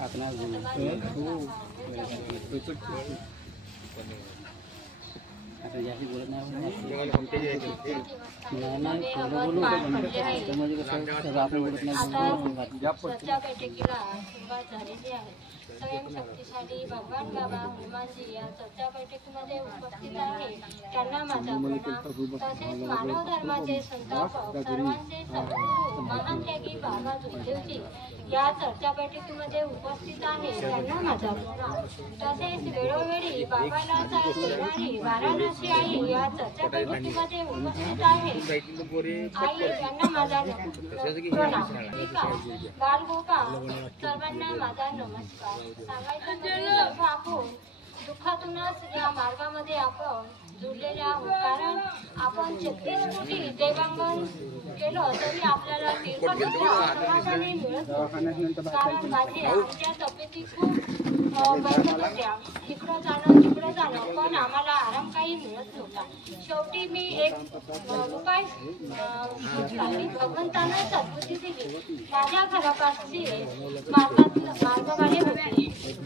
आता जास्त बोलत नाही स्वयंशक्तिशाली भगवान बाबा हनुमानजी या चर्चा बैठकीमध्ये उपस्थित आहे त्यांना माझा प्रणाम। तसेच मानव धर्माचे संस्थापक सर्वांचे सद्गुरू महान त्यागी बाबा जोगदेवजी या चर्चा बैठकीमध्ये उपस्थित आहे त्यांना माझा प्रणाम। तसेच वेळोवेळी बाबाला साथ देणारी वाराणसी आई या चर्चा बैठकीमध्ये उपस्थित आहे आई यांना माझा प्रणाम। बालगोपाल सर्वांना माझा नमस्कार। सांगायचं आपण दुःखातूनच या मार्गामध्ये आपण जुळलेले आहोत कारण आपण 36 कोटी देवांगन केलं तरी आपल्याला समाधानी मिळत नाही। कारण माझी आमच्या तब्येती खूप बदलत होत्या, तिकडं जाणं पण आम्हाला आराम काही मिळत नव्हता। शेवटी मी एक उपाय भगवंतानं सद्बुद्धी दिली। माझ्या घरापाशी मार्गवाले होते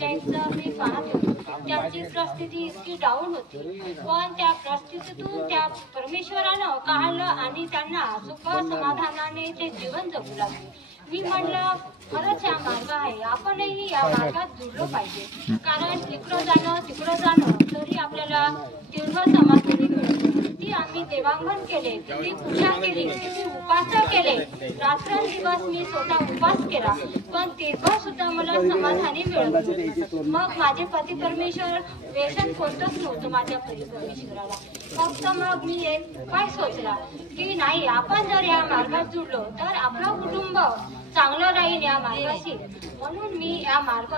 त्यांचं मी पाहत होते त्यांची परिस्थिती इतकी डाऊन होती पण त्या परिस्थितीतून त्या परमेश्वरानं काढलं आणि त्यांना सुख समाधानाने ते जीवन जगू लागले। मी म्हणलं खरंच हा मार्ग आहे आपणही या मार्गात जुळलो पाहिजे कारण तिकडं जाणं तरी आपल्याला तीव्र समाधानी मिळत। ती आम्ही देवांगन केले, किती पूजा केली, किती उपास केले, रात्रंदिवस मी स्वतः उपास केला पण तेव्हा सुद्धा मला समाधानी मिळत। मग माझे पती परमेश्वर व्यसन कोणतंच नव्हतं माझ्या पती परमेश्वराला। फक्त मग मी एक उपाय सोचला की नाही आपण जर या मार्गात जुळलो तर आपलं कुटुंब चांगलं राहील या मार्गाशी। म्हणून मी या मार्ग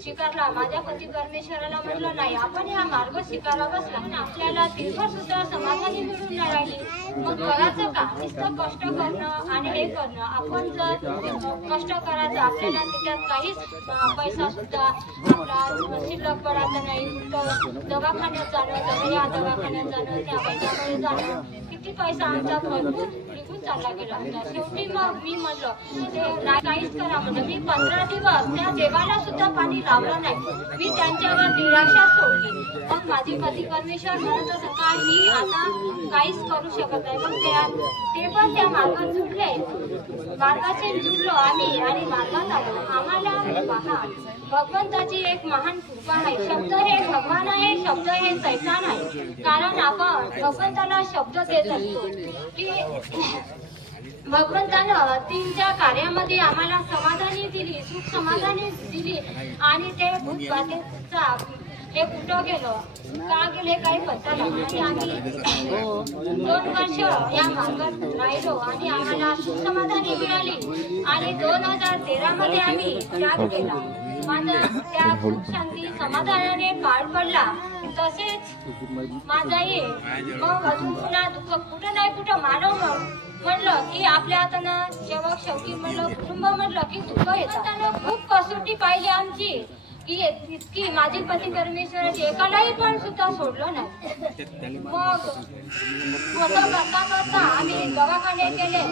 स्वीकारला। माझ्या पती परमेश्वराला म्हटलं नाही आपण हा मार्ग स्वीकारावाच लागणार आपल्याला तीव्र सुद्धा समाधानी मिळून नाही राहिली मग करायचं का नुसतं कष्ट करणं आणि हे करणं। आपण जर कष्ट करायचं आपल्याला त्याच्यात काहीच पैसा सुद्धा आपला शिल्लक पडायचा नाही। दवाखान्यात जाणं या दवाखान्यात जाणं त्या पैशामध्ये जाणं किती पैसा आमचा भरपूर निघून चालला गेला होता। शेवटी मग मी म्हटलं ते काहीच करा म्हणलं। मी 15 दिवस त्या देवाला सुद्धा पाणी लावलं नाही, मी त्यांच्यावर निराशा सोडली। मग माझी पती परमेश्वर म्हणत असं का मी आता काहीच करू शकत नाही मग ते पण त्या मार्गात मार्गाचे जुळलो आम्ही आणि मार्गात आलो। आम्हाला पहा भगवंताची एक महान कृपा आहे। शब्द हे भगवान आहे, शब्द हे सैतान आहे। कारण आपण भगवंताला शब्द देत असतो की भगवंतानं तीनच्या कार्यामध्ये आम्हाला समाधानी दिली, सुख समाधानी दिली आणि ते भूतबाधेचा हे कुठं गेलं का गेले काही पत्ता नाही आणि आम्ही 2 वर्ष या मार्गात राहिलो आणि आम्हाला सुख समाधानी मिळाली आणि 2013 मध्ये आम्ही त्याग केला। माझा त्या सुख शांती समाधानाने पार पडला। तसेच माझाही मग अजून पुन्हा दुःख कुठं नाही कुठं मानव म्हणलं की आपल्या हातानं जेव्हा शेवटी म्हणलं कुटुंब म्हणलं की दुःख येतं। त्यानं खूप कसोटी पाहिली आमची की इतकी माझी पती परमेश्वराची एकालाही पण सुद्धा सोडलं नाही। मग असं करता आम्ही दवाखाने केले।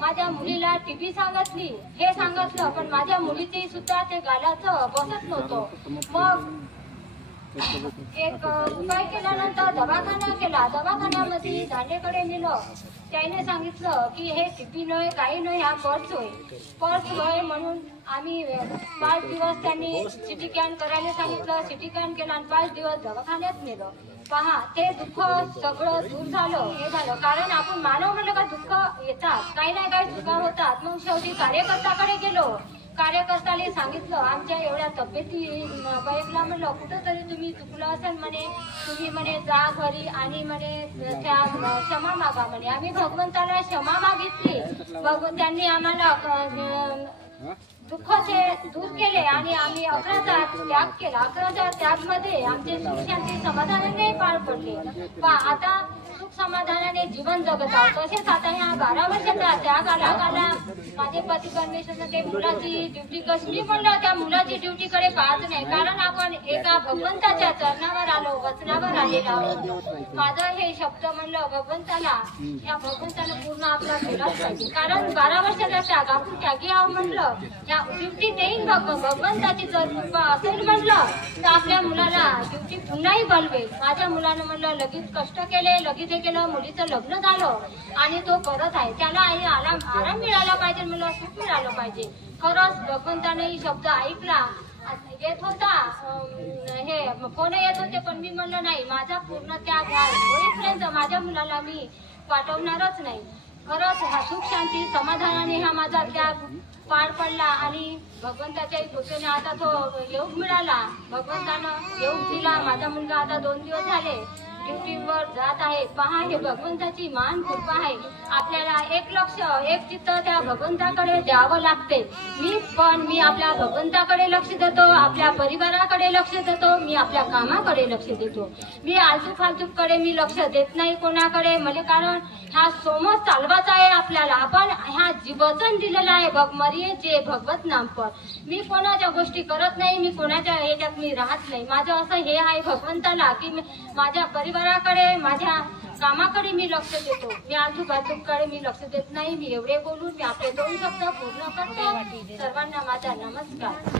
माझ्या मुलीला टीबी सांगितली हे सांगितलं पण माझ्या मुलीची सुद्धा ते गालाचं बसत नव्हतं। मग एक उपाय केल्यानंतर दवाखाना केला। दवाखान्यामध्ये दांडेकडे नेलं त्याने सांगितलं की हे टीबी नाही काही नाही हा पर्स होय म्हणून आम्ही 5 दिवस त्यांनी सिटी स्कॅन करायला सांगितलं। सिटी स्कॅन केला आणि 5 दिवस दवाखान्यात नेलं। पहा ते दुःख सगळं दूर झालं हे झालं कारण आपण मानव म्हणलं का दुःख येतात काही ना काही चुका होतात। मग शेवटी कार्यकर्त्याकडे गेलो। कार्यकर्त्याला सांगितलं आमच्या एवढ्या तब्येती बाईकला म्हणलं कुठंतरी तुम्ही चुकलं असेल म्हणे तुम्ही म्हणे जा घरी आणि म्हणे त्या क्षमा मागा म्हणे। आम्ही भगवंताला क्षमा मागितली। त्यांनी आम्हाला दुःखाचे दूर केले आणि आम्ही 11चा त्याग केला। 11च्या त्याग मध्ये आमचे सुख शांती समाधानाने पार पडले। आता सुख समाधानाने जीवन जगत आहोत. तसेच आता ह्या 12 वर्षाच्या त्या कालाला माझे पती परमेश्वरने ते मुलाची ड्युटी कसली म्हणलं त्या मुलाची ड्युटीकडे पाहत नाही. कारण आपण एका भगवंताच्या चरणावर आलो, वचनावर आलेलो आहोत. माझं हे शब्द म्हणलं भगवंताला, या भगवंताला पूर्ण आपला केलाच पाहिजे. कारण 12 वर्षाचा त्याग आपण त्यागी आहो म्हणलं, या ड्युटी देईन भगवंताची जर कृपा असेल म्हणलं तर आपल्या मुलाला ड्युटी पुन्हाही बनवेल. माझ्या मुलानं म्हणलं लगेच कष्ट केले, लगेच हे केलं, मुलीचं लग्न झालं आणि तो करत आहे. त्याला आराम मिळाला पाहिजे, म्हणलं सुख मिळालं पाहिजे. खरंच भगवंताने ही शब्द ऐकला. येत होता हे फोन येत होते, पण मी म्हणलं नाही, माझा पूर्ण त्याग होईपर्यंत माझ्या मुलाला मी पाठवणारच नाही. खरंच हा सुख शांती समाधानाने हा माझा त्याग पार पडला आणि भगवंताच्या कृपेने आता तो योग मिळाला. भगवंतानं योग दिला. माझा मुलगा आता 2 दिवस झाले ड्युटीवर जात आहे. पहा, हे भगवंताची महान कृपा आहे. आपल्याला एक लक्ष, एक चित्त त्या भगवंताकडे द्यावं लागते. मी आपल्या भगवंताकडे लक्ष देतो, आपल्या परिवाराकडे लक्ष देतो, मी आपल्या कामाकडे लक्ष देतो. मी आलतू फालतूकडे मी लक्ष देत नाही कोणाकडे. मला कारण ह्या सोमच चालवायचा आहे आपल्याला. आपण ह्या वचन दिलेलं आहे मरियेचे भगवत नाम पर. मी कोणाच्या गोष्टी करत नाही, मी कोणाच्या ह्याच्यात मी राहत नाही. माझं असं हे आहे भगवंताला की माझ्या परिवाराकडे, माझ्या कामाकडे मी लक्ष देतो. मी आलतू फालतूकडे मी लक्ष देत नाही. मी एवढे बोलून मी आपले 2 शब्द पूर्ण करतो. सर्वांना माझा नमस्कार.